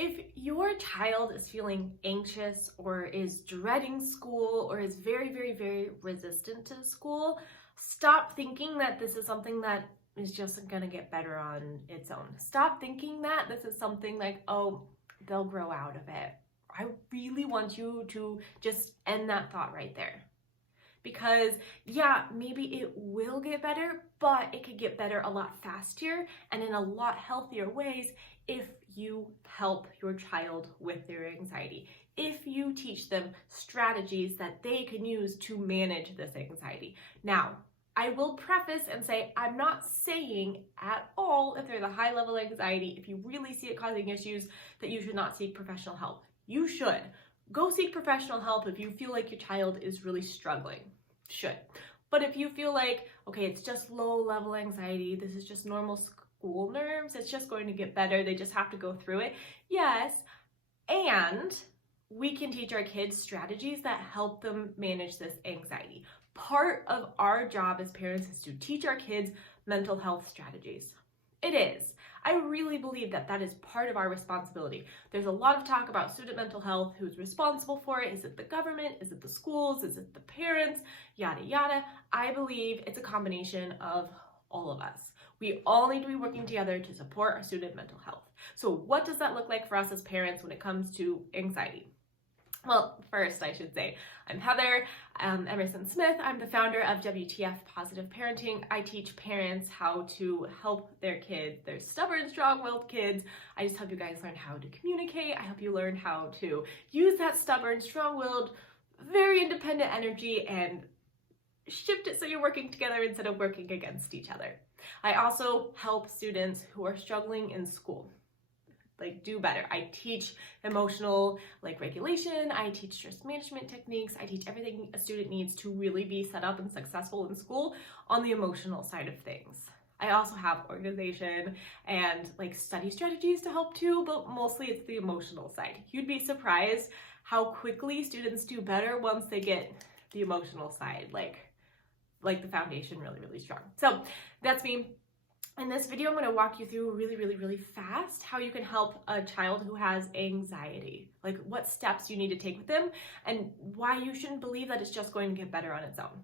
If your child is feeling anxious or is dreading school or is very, very, very resistant to school, stop thinking that this is something that is just going to get better on its own. Stop thinking that this is something like, oh, they'll grow out of it. I really want you to just end that thought right there. Because yeah, maybe it will get better, but it could get better a lot faster and in a lot healthier ways if you help your child with their anxiety. If you teach them strategies that they can use to manage this anxiety. Now, I will preface and say, I'm not saying at all if there's a high level anxiety, if you really see it causing issues, that you should not seek professional help. You should. Go seek professional help if you feel like your child is really struggling. Should. But if you feel like, okay, it's just low level anxiety, this is just normal school nerves, it's just going to get better, they just have to go through it. Yes, and we can teach our kids strategies that help them manage this anxiety. Part of our job as parents is to teach our kids mental health strategies. It is. I really believe that that is part of our responsibility. There's a lot of talk about student mental health, who's responsible for it. Is it the government? Is it the schools? Is it the parents? Yada, yada. I believe it's a combination of all of us. We all need to be working together to support our student mental health. So what does that look like for us as parents when it comes to anxiety? Well, first I should say, I'm Heather Emerson Smith. I'm the founder of WTF Positive Parenting. I teach parents how to help their kids, their stubborn, strong-willed kids. I just help you guys learn how to communicate. I help you learn how to use that stubborn, strong-willed, very independent energy and shift it so you're working together instead of working against each other. I also help students who are struggling in school. Do better. I teach emotional regulation, I teach stress management techniques, I teach everything a student needs to really be set up and successful in school on the emotional side of things. I also have organization and study strategies to help too, but mostly it's the emotional side. You'd be surprised how quickly students do better once they get the emotional side, like the foundation really, really strong. So that's me. In this video, I'm going to walk you through really fast how you can help a child who has anxiety, what steps you need to take with them and why you shouldn't believe that it's just going to get better on its own.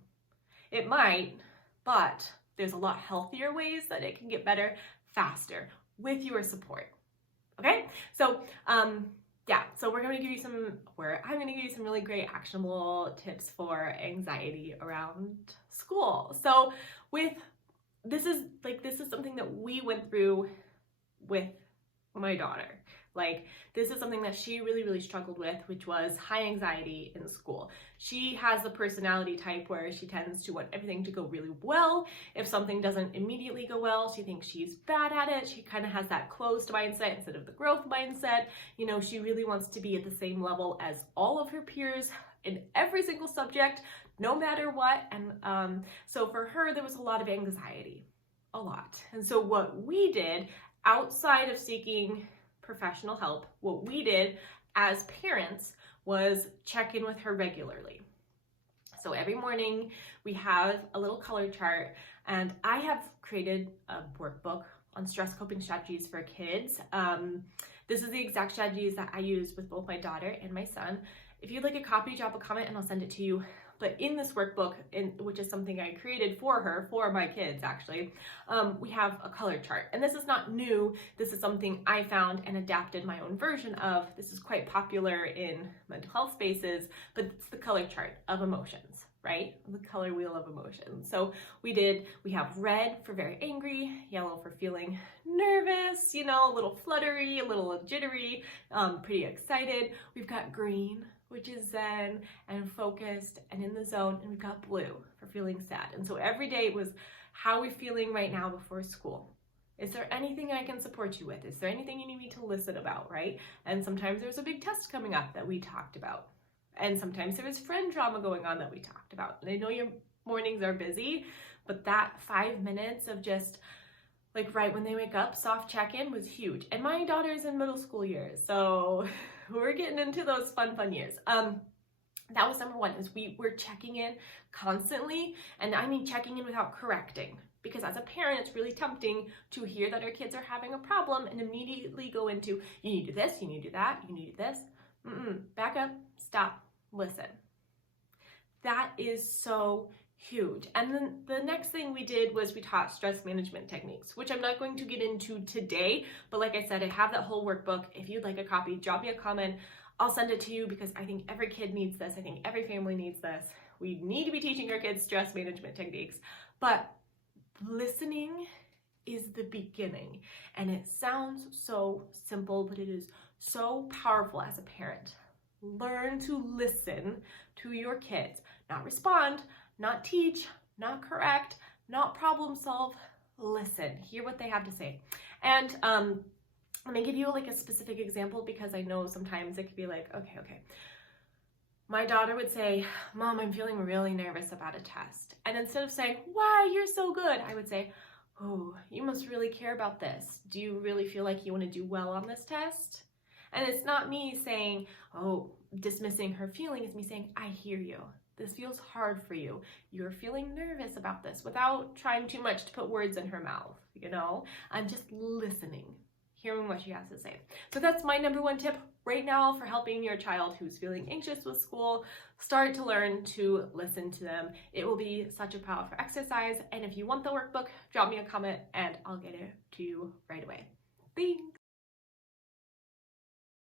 It might, but there's a lot healthier ways that it can get better faster with your support. Okay? So, so I'm going to give you some really great actionable tips for anxiety around school. So this is something that we went through with my daughter. This is something that she really struggled with, which was high anxiety in school. She has the personality type where she tends to want everything to go really well. If something doesn't immediately go well, she thinks she's bad at it. She kind of has that closed mindset instead of the growth mindset. You know, she really wants to be at the same level as all of her peers in every single subject, no matter what. And so for her, there was a lot of anxiety, a lot. And so what we did outside of seeking professional help, what we did as parents was check in with her regularly. So every morning we have a little color chart, and I have created a workbook on stress coping strategies for kids. This is the exact strategies that I use with both my daughter and my son. If you'd like a copy, drop a comment and I'll send it to you. But in this workbook, which is something I created for her, for my kids actually, we have a color chart. And this is not new. This is something I found and adapted my own version of. This is quite popular in mental health spaces, but it's the color chart of emotions, right? The color wheel of emotions. So we have red for very angry, yellow for feeling nervous, a little fluttery, a little jittery, pretty excited. We've got green, which is zen and focused and in the zone, and we've got blue for feeling sad. And so every day it was, how are we feeling right now before school? Is there anything I can support you with? Is there anything you need me to listen about, right? And sometimes there's a big test coming up that we talked about. And sometimes there was friend drama going on that we talked about. And I know your mornings are busy, but that 5 minutes of just right when they wake up, soft check-in was huge. And my daughter's in middle school years, so we're getting into those fun years. That was number one, is we were checking in constantly, and I mean checking in without correcting. Because as a parent, it's really tempting to hear that our kids are having a problem and immediately go into, you need to do this, you need to do that, you need to do this. Back up, stop, listen. That is so huge. And then the next thing we did was we taught stress management techniques, which I'm not going to get into today, but like I said, I have that whole workbook. If you'd like a copy, drop me a comment. I'll send it to you because I think every kid needs this. I think every family needs this. We need to be teaching our kids stress management techniques, but listening is the beginning. And it sounds so simple, but it is so powerful as a parent. Learn to listen to your kids, not respond, not teach, not correct, not problem solve. Listen, hear what they have to say. And let me give you like a specific example because I know sometimes it could be like, okay. My daughter would say, Mom, I'm feeling really nervous about a test. And instead of saying, why, you're so good, I would say, oh, you must really care about this. Do you really feel like you want to do well on this test? And it's not me saying, oh, dismissing her feeling. It's me saying, I hear you. This feels hard for you. You're feeling nervous about this without trying too much to put words in her mouth, you know? I'm just listening, hearing what she has to say. So that's my number one tip right now for helping your child who's feeling anxious with school start to learn to listen to them. It will be such a powerful exercise. And if you want the workbook, drop me a comment and I'll get it to you right away. Thanks.